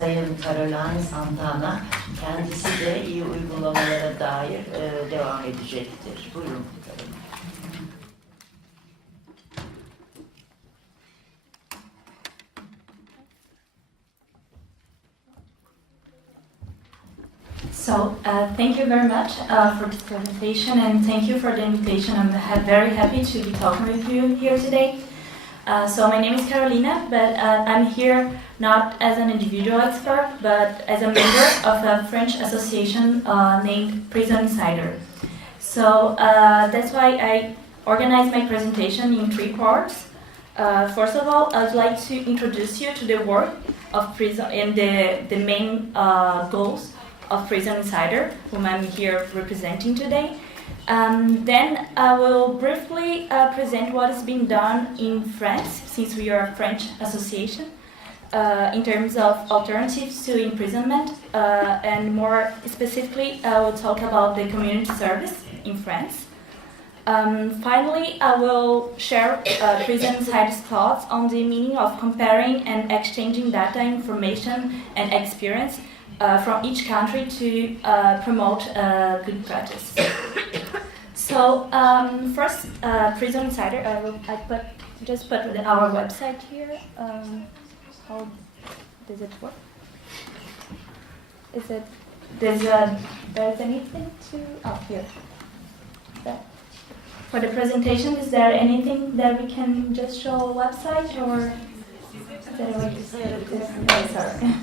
Sayın Nascimento Santana kendisi de iyi uygulamalara dair devam edecektir. Buyurun. So, thank you very much for this presentation, and thank you for the invitation. I'm very happy to be talking with you here today. So my name is Carolina, but I'm here not as an individual expert, but as a member of a French association named Prison Insider. So that's why I organized my presentation in 3 parts. First of all, I'd like to introduce you to the work of Prison and the main goals of Prison Insider, whom I'm here representing today. Then I will briefly present what is being done in France, since we are a French association, in terms of alternatives to imprisonment, and more specifically, I will talk about the community service in France. Finally, I will share Prison Insider's thoughts on the meaning of comparing and exchanging data, information, and experience from each country to promote good practice. So first, Prison Insider. I just put our website here. How does it work? Is it there's anything to here? For the presentation, is there anything that we can just show a website or? Is there a way to say it? Sorry.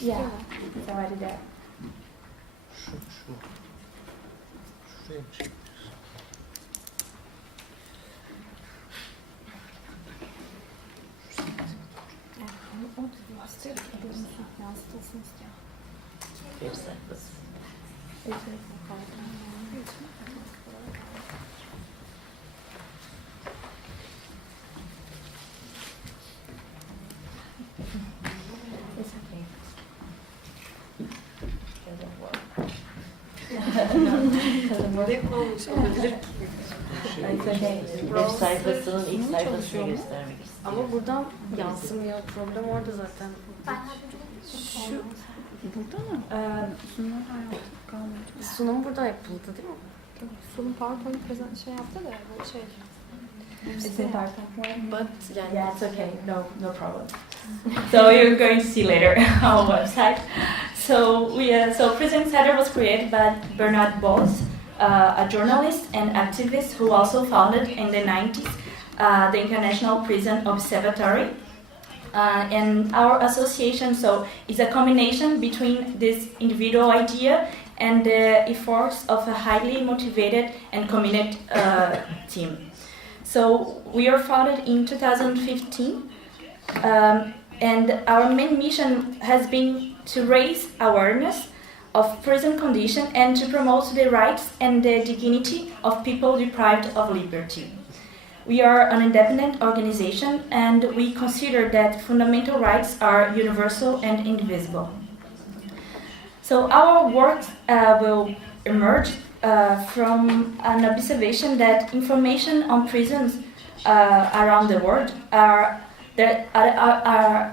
Yeah, it's already there. Web sayfasının ilk sayfasını göstermek istiyorum. Ama buradan yansımıyor. Problem orada zaten. Şu burada mı? Sunum burada yapıldı değil mi? Sunum PowerPoint şey yaptı da bu şey. It's in PowerPoint. But yani Yeah, it's okay. No problem. So you're going to see later our website. So Prison Insider was created by Bernard Bos, a journalist and activist who also founded in the 90s the International Prison Observatory. And our association is a combination between this individual idea and the efforts of a highly motivated and committed team. So we are founded in 2015, and our main mission has been to raise awareness of prison conditions and to promote the rights and the dignity of people deprived of liberty. We are an independent organization, and we consider that fundamental rights are universal and indivisible. So our work will emerge from an observation that information on prisons around the world are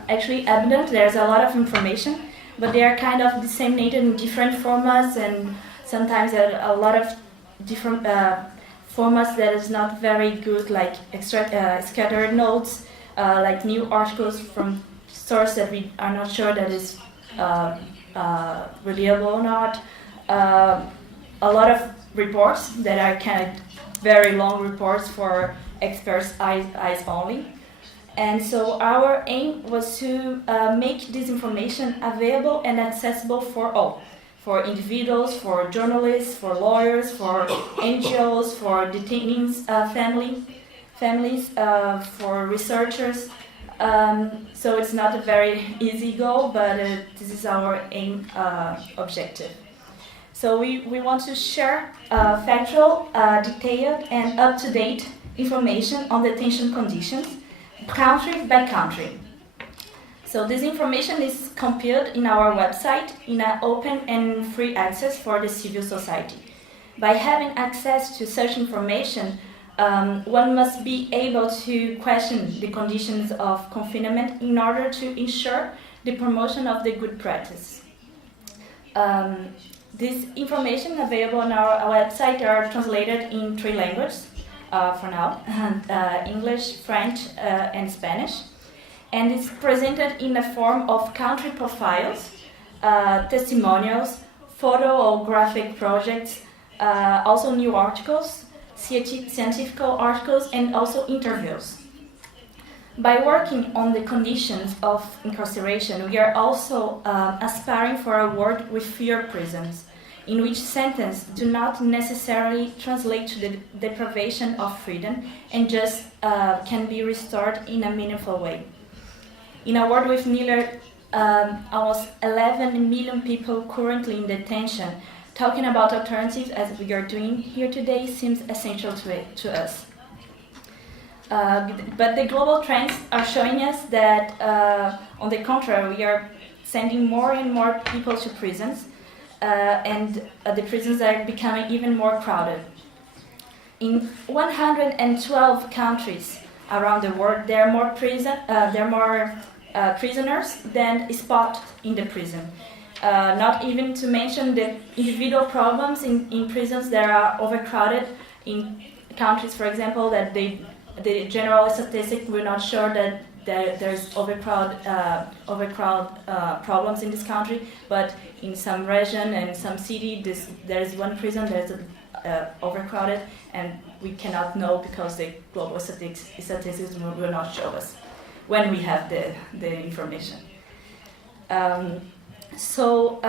actually abundant. There's a lot of information, but they are kind of disseminated in different formats, and sometimes a lot of different formats that is not very good, like scattered notes, like new articles from source that we are not sure that is reliable or not. A lot of reports that are kind of very long reports for experts' eyes only. And so our aim was to make this information available and accessible for all. For individuals, for journalists, for lawyers, for NGOs, for detainees, families, for researchers. So it's not a very easy goal, but this is our aim objective. So we want to share factual, detailed, and up-to-date information on detention conditions, country by country. So this information is compiled in our website in an open and free access for the civil society. By having access to such information, one must be able to question the conditions of confinement in order to ensure the promotion of the good practice. This information available on our website are translated in 3 languages for now, English, French, and Spanish. And it's presented in the form of country profiles, testimonials, photo or graphic projects, also new articles, scientific articles, and also interviews. By working on the conditions of incarceration, we are also aspiring for a world with fewer prisons, in which sentences do not necessarily translate to the deprivation of freedom and just can be restored in a meaningful way. In a world with nearly almost 11 million people currently in detention, talking about alternatives as we are doing here today seems essential to us. But the global trends are showing us that, on the contrary, we are sending more and more people to prisons, and the prisons are becoming even more crowded. In 112 countries around the world, there are more prisoners than spot in the prison. Not even to mention the individual problems in prisons that are overcrowded in countries, for example, that the general statistic will not show that there's overcrowd problems in this country, but in some region and some city, there is one prison that's overcrowded, and we cannot know because the global statistics will not show us when we have the information. So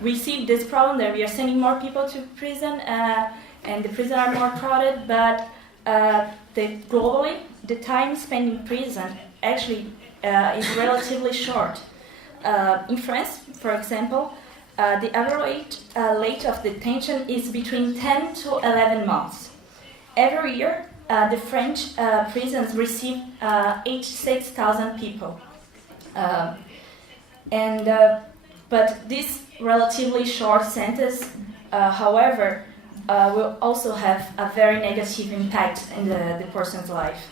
we see this problem that we are sending more people to prison, and the prisons are more crowded, but globally, the time spent in prison actually is relatively short. In France, for example, the average length of detention is between 10 to 11 months. Every year, the French prisons receive 86,000 people. But this relatively short sentence, however, will also have a very negative impact in the person's life.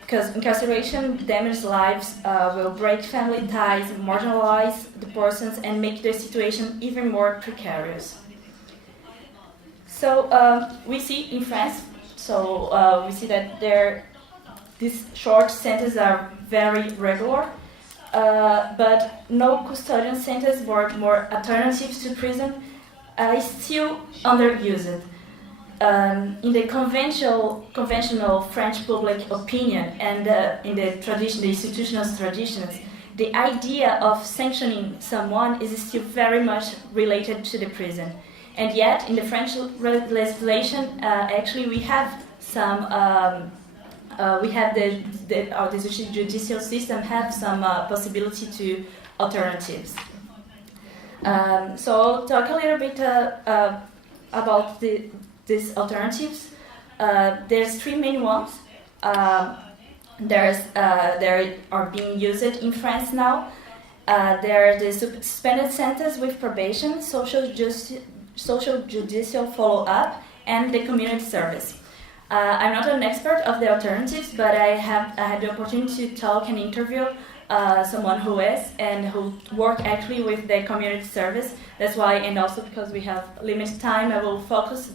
Because incarceration damages lives, will break family ties, marginalize the persons, and make their situation even more precarious. So we see in France, we see that these short sentences are very regular, but no custodian sentence or more alternatives to prison is still underused. In the conventional French public opinion and in the institutional traditions, the idea of sanctioning someone is still very much related to the prison. And yet, in the French legislation, actually we have some, the judicial system have some possibility to alternatives. So talk a little bit about these alternatives. There's 3 main ones. There are being used in France now. There are the suspended sentence with probation, social judicial follow-up, and the community service. I'm not an expert of the alternatives, but I had the opportunity to talk and interview someone who is and who work actually with the community service. That's why, and also because we have limited time, I will focus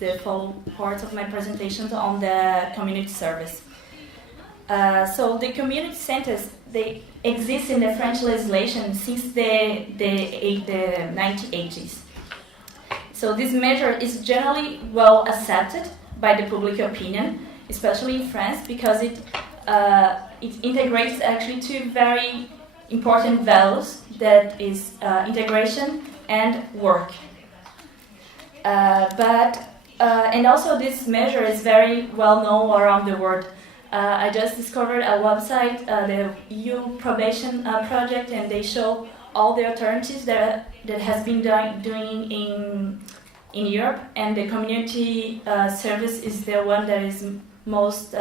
the full part of my presentations on the community service. So the community centers, they exist in the French legislation since the 1980s. So this measure is generally well accepted by the public opinion, especially in France, because it integrates actually 2 very important values, that is integration and work. And also this measure is very well known around the world. I just discovered a website, the EU Probation Project, and they show all the alternatives that has been doing in Europe, and the community service is the one that is most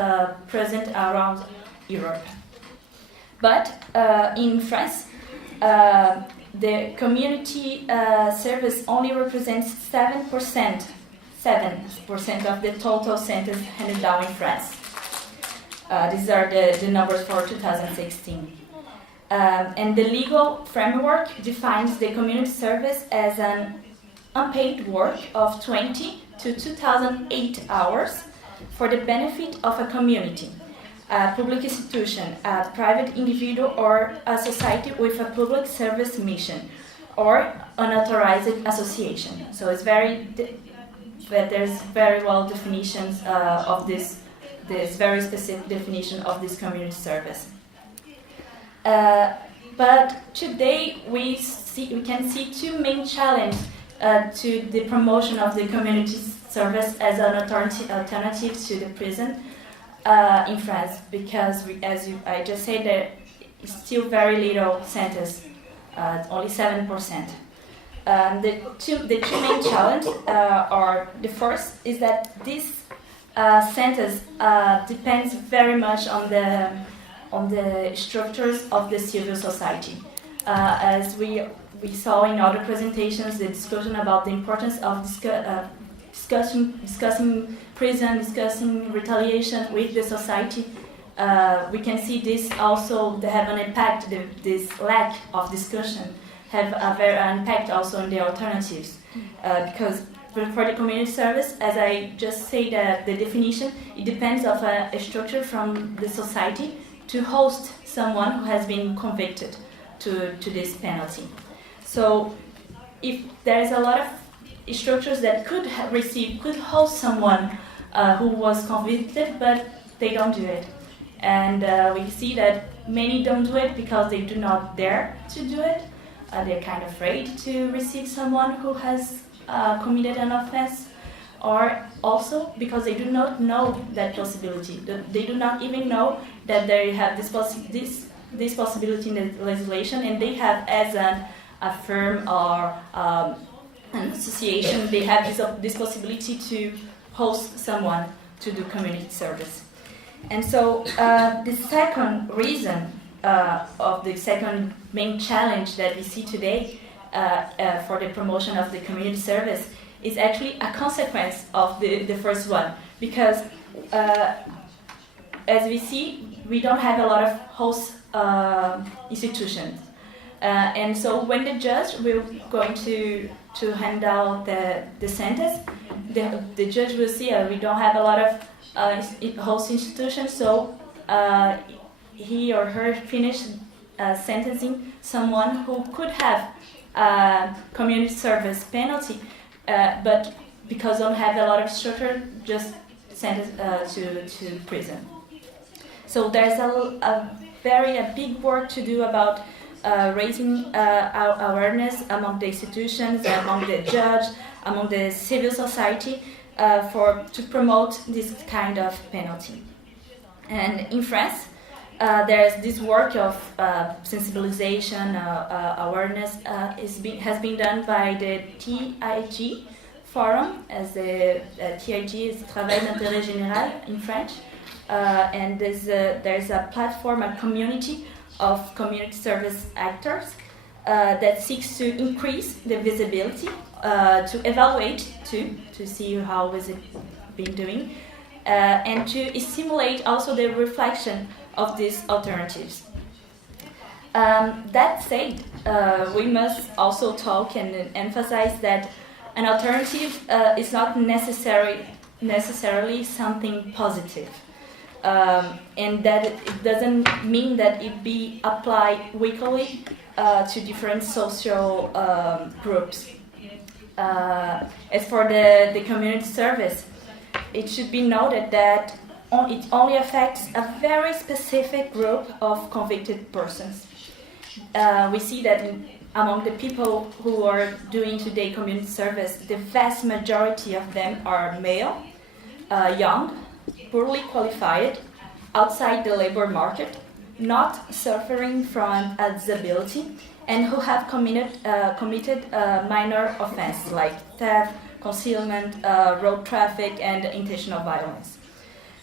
present around Europe. But in France, the community service only represents 7% of the total sentence handed down in France. These are the numbers for 2016. And the legal framework defines the community service as an unpaid work of 20 to 2008 hours for the benefit of a community, a public institution, a private individual, or a society with a public service mission, or unauthorized association. So it's there's very well definitions of this very specific definition of this community service. But today we can see two main challenges to the promotion of the community service as an alternative to the prison in France, because I just said, there is still very little sentence, only 7%. The two main challenges are, the first is that this sentence depends very much on the structures of the civil society. As we saw in other presentations, the discussion about the importance of discussing prison, discussing retaliation with the society, we can see this also have an impact. This lack of discussion have an impact also on the alternatives, because for the community service, as I just said, the definition, it depends of a structure from the society to host someone who has been convicted to this penalty. So if there's a lot of structures that could host someone who was convicted, but they don't do it. And we see that many don't do it because they do not dare to do it. They're kind of afraid to receive someone who has committed an offense, or also because they do not know that possibility. They do not even know that they have this possibility in the legislation, and they have, as a firm or an association, they have this possibility to host someone to do community service. And so the second reason of the second main challenge that we see today for the promotion of the community service is actually a consequence of the first one, because as we see, we don't have a lot of host institutions. And so when the judge will going to hand out the sentence, the judge will see we don't have a lot of host institutions, so he or her finished sentencing someone who could have community service penalty, but because don't have a lot of structure, just sentenced to prison. So there's a big work to do about raising awareness among the institutions, among the judge, among the civil society, to promote this kind of penalty. And in France, there's this work of sensibilization, awareness has been done by the TIG Forum, as the TIG is Travail d'intérêt général in French, and there's a platform, a community of community service actors that seeks to increase the visibility, to evaluate to see how is it been doing, and to stimulate also the reflection of these alternatives. That said, we must also talk and emphasize that an alternative is not necessarily something positive. And that it doesn't mean that it be applied weekly to different social groups. As for the community service, it should be noted that it only affects a very specific group of convicted persons. We see that among the people who are doing today community service, the vast majority of them are male, young, poorly qualified, outside the labor market, not suffering from a disability, and who have committed minor offenses like theft, concealment, road traffic, and intentional violence.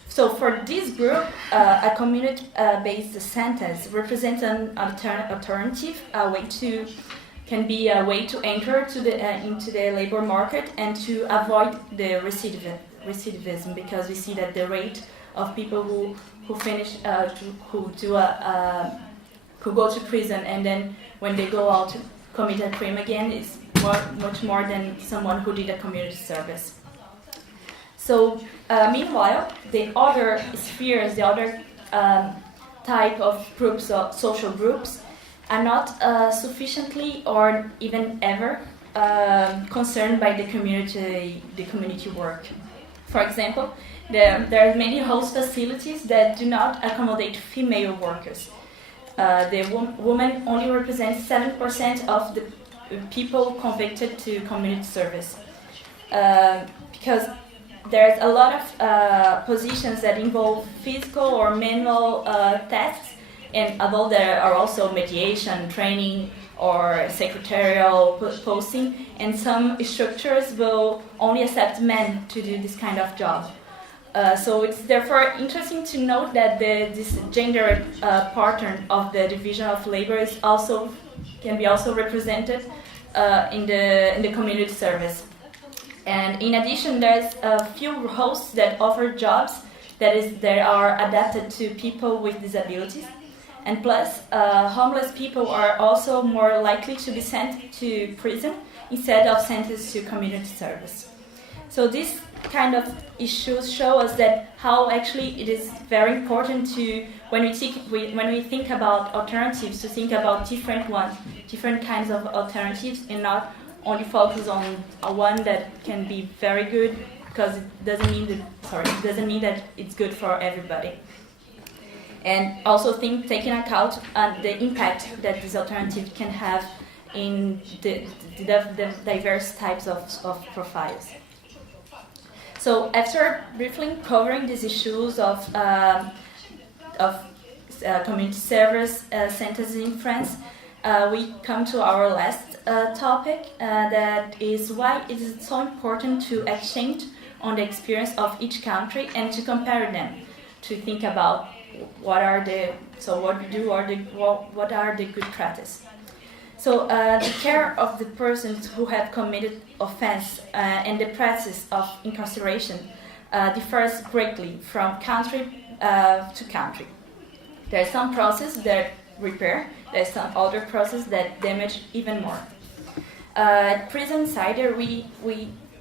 So for this group, a community-based sentence represents an alternative, a way to can be a way to enter to into the labor market and to avoid the recidivism, because we see that the rate of people who finish who go to prison and then when they go out to commit a crime again is much more than someone who did a community service. So meanwhile, the other spheres, the other type of groups, social groups, are not sufficiently or even ever concerned by the community work. For example, there are many host facilities that do not accommodate female workers. The woman only represents 7% of the people convicted to community service, because there's a lot of positions that involve physical or manual tasks, and although there are also mediation, training, or secretarial posting, and some structures will only accept men to do this kind of job. So it's therefore interesting to note that this gender pattern of the division of labor is can be also represented in the community service. And in addition, there's a few hosts that offer jobs that are adapted to people with disabilities. And plus, homeless people are also more likely to be sent to prison instead of sentenced to community service. So these kind of issues show us that how actually it is very important to, when we think about alternatives, to think about different kinds of alternatives, and not only focus on one that can be very good, because it doesn't mean that it's good for everybody. And also taking account the impact that this alternative can have in the diverse types of profiles. So after briefly covering these issues of community service centers in France, we come to our last topic, that is why it is so important to exchange on the experience of each country and to compare them, to think about what are the good practices. So the care of the persons who have committed offense and the practice of incarceration differs greatly from country to country. There are some processes that repair, there are some other processes that damage even more. At Prison Insider, we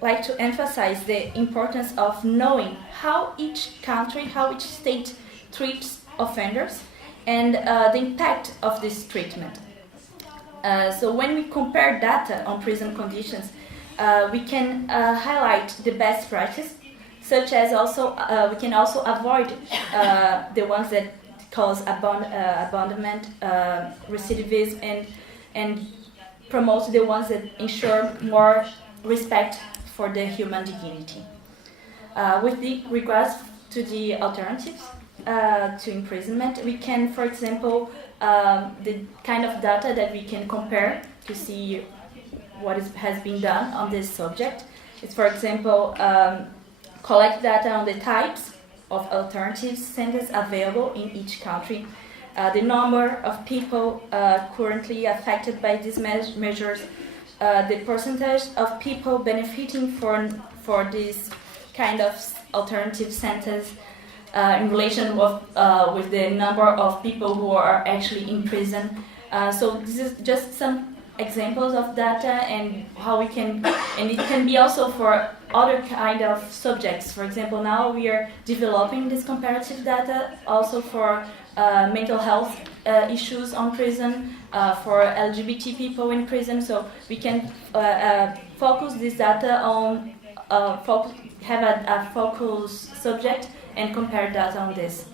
like to emphasize the importance of knowing how each country, how each state treats offenders, and the impact of this treatment. So when we compare data on prison conditions, we can highlight the best practice, such as also we can also avoid the ones that cause abandonment, recidivism, and promote the ones that ensure more respect for the human dignity. With regards to the alternatives to imprisonment, we can, for example, the kind of data that we can compare to see what has been done on this subject is, for example, collect data on the types of alternative centers available in each country, the number of people currently affected by these measures, the percentage of people benefiting for these kind of alternative centers, in relation with the number of people who are actually in prison. So this is just some examples of data and how we can, and it can be also for other kind of subjects. For example, now we are developing this comparative data also for mental health issues on prison, for LGBT people in prison. So we can focus this data on, have a focus subject and compare data on this.